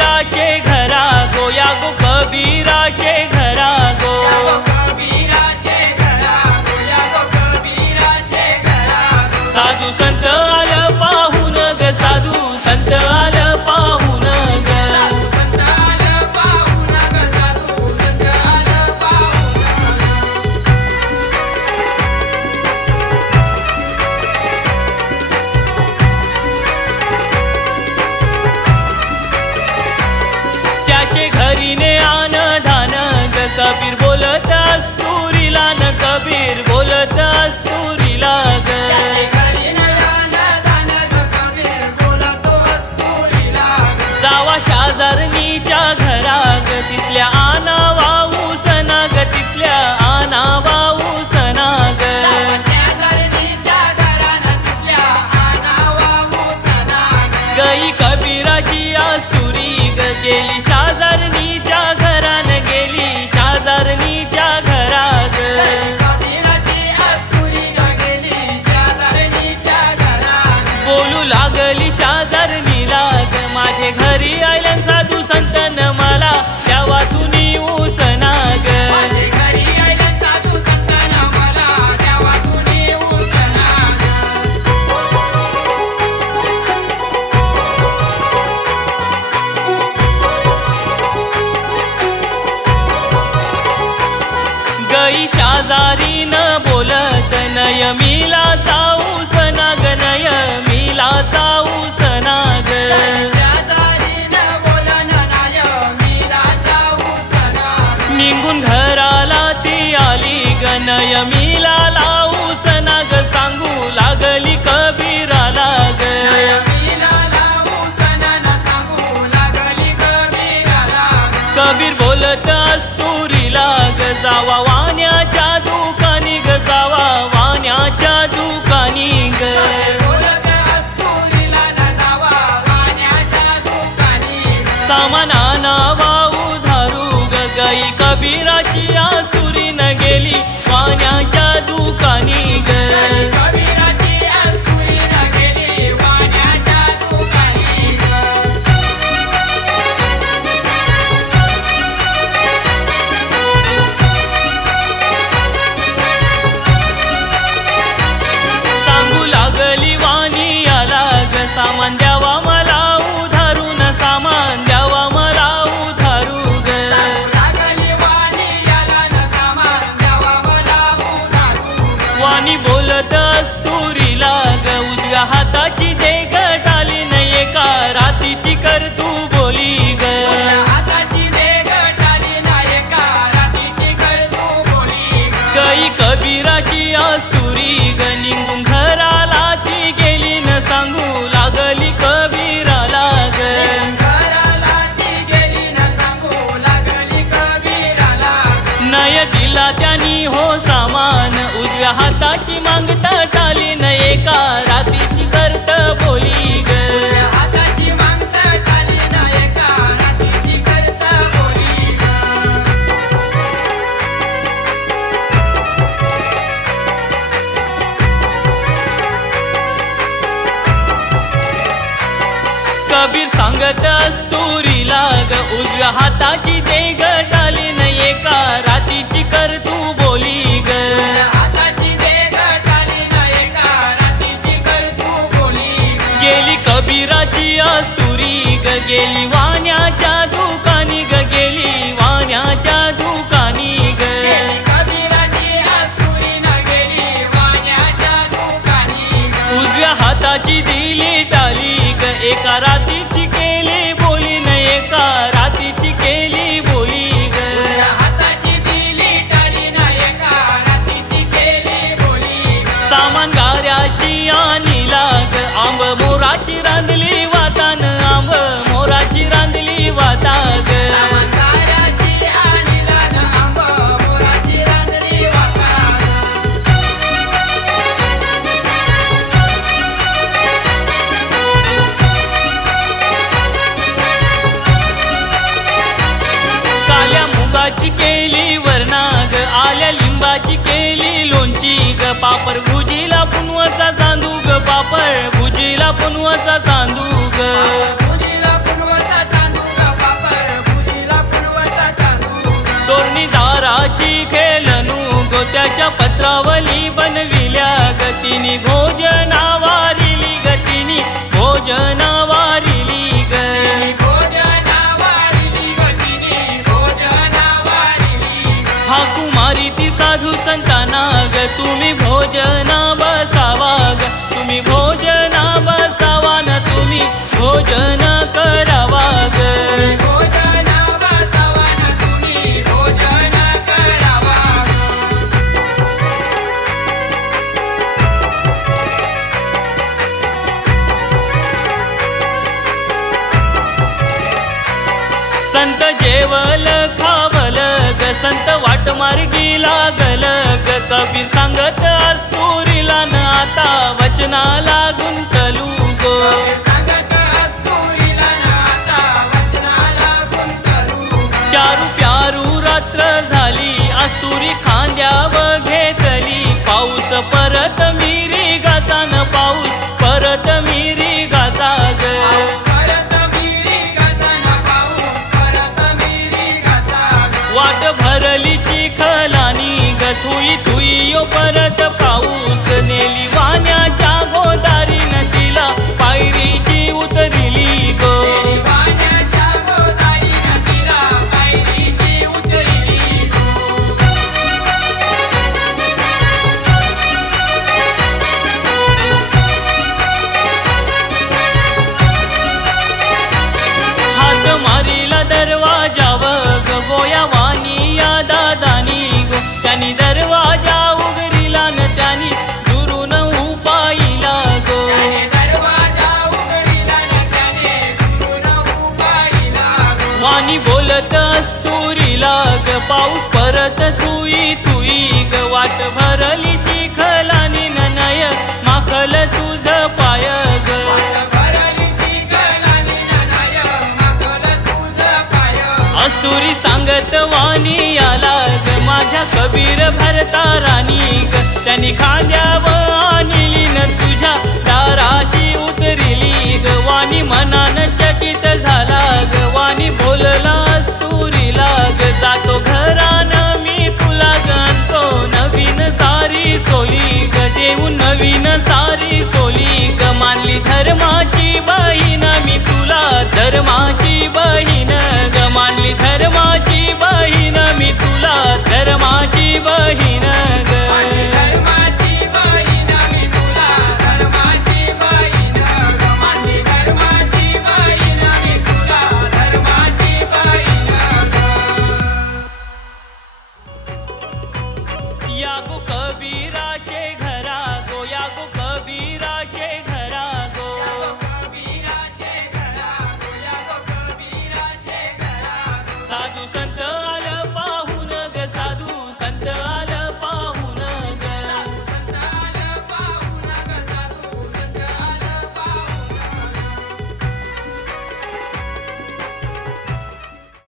कबीराचे घरा गो, या गो कबीराचे घरा गो, साधू संत आलं पाहून ग, साधू संत आलं पाहून ग, त्याचे घरीने आन धान ग, कबीर बोलत अस्तुरीला न, कबीर बोलत अस्तुरीला ग, जावा शाजारणीच्या घरा ग, तिथल्या आनावा उसना ग, तिथल्या आनावा उसना ग, गई कबीराची अस्तुरी ग, गेली शाजारणीच्या घरान, गेली शाजारणीच्या घरा ग, बोलू लागली शाजारणीला ग, माझे घरी आयलन साधू संतन मला द्यावा तुम्ही उसना ग, गई शाजारी न बोलत नय मिला जाऊ सना ग, नय मिला जाऊ सना ग, निघून घराला ती आली ग, नय मिला लावू सना ग, सांगू लागली कबीराला ग, कबीर बोलत अस्तुरीला ग, जावा वाण्याच्या दुकानी ग, जावा वाण्याच्या दुकानी ग, सामान आणावा उधारू ग, गई कबीराची अस्तुरी न, गेली वाण्याच्या दुकानी ग, सांगू लागली वाणी आला ग, सामान द्यावा मला उधारून, सामान द्यावा मला उधारू ग, वाणी बोलत अस्तुरीला ग, उजव्या हाताची दे गटाली न, एका रातीची कर तू बोली ग, गई कबीराची अस्तुरी ग, निघून घराला ती गेली न, सांगू लागली कबीराला ग, नय दिला त्यांनी हो सामान, उजव्या हाताची मागता टाली न, एका रातीची करत बोली ग, कबीर सांगत अस्तुरीला ग, उजव्या हाताची दे गटाली न, एका रातीची कर तू बोली ग, गेली कबीराची अस्तुरी ग, गेली वाण्याच्या दुकानी ग, गेली वाण्याच्या दुकानी ग, उजव्या हाताची दिली टाली ग, एका रातीची केली बोली न, एका रातीची केली बोली ग, सामान गाऱ्याशी आणीला ग, आंब मोराची रांधली वातान, आंब मोराची रांधली वाता ग, मुगाची केली वर्णाग, आल्या लिंबाची केली लोणची ग, पापड भुजीला पुनवाचा चांदू ग, पापड भुजीला पुनवाचा चांदू ग, आणि दाराची खेळणू गो त्याच्या पत्रावली बनविल्या गतीनी भोजना वारिली गतीनी भोजना वारिली ग हा कुमारी ती साधू संतांना ग तुम्ही भोजना बसावा ग तुम्ही भोजना बसावा न तुम्ही भोजन करावा ग संत जेवल खावल ग संत वाट मार्गी लागल ग कबीर सांगत अस्तुरीला न आता वचना लागून तलू गो चारू प्यारू रात्र झाली अस्तुरी खांद्याव घेतली पाऊस परत मिरी गाता न पाऊस परत मिरी गाता ग वाट भरली चिखलानी ग थुई थुई यो परत पाऊस नेली वाण्याच्या गोदारी नदीला पायरीशी उतरिली गो हात मारीला दरवाजाव ग गोया वाणी या दादानी गो त्यांनी दरवाजा उघडीला न त्यांनी दुरून उपाईला गो वाणी बोलत अस्तुरीला ग पाऊस परत थुई थुई ग वाट भरली चिखलानी नय माखल तुझ पाय ग अस्तुरी सांगत वाणी आला ग माझ्या कबीर भरता राणी ग त्यांनी खांद्याव आणली न तुझ्या दाराशी उतरिली ग वाणी मनान चकित झाला ग वाणी बोलला अस्तुरीला ग जातो घरान मी तुला गणतो नवीन सारी सोली ग देऊन नवीन सारी सोली ग मानली धर्माची बहीण मी तुला धर्माची बहीण ग मानली धर्माची बहीण मी तुला धर्माची बहीण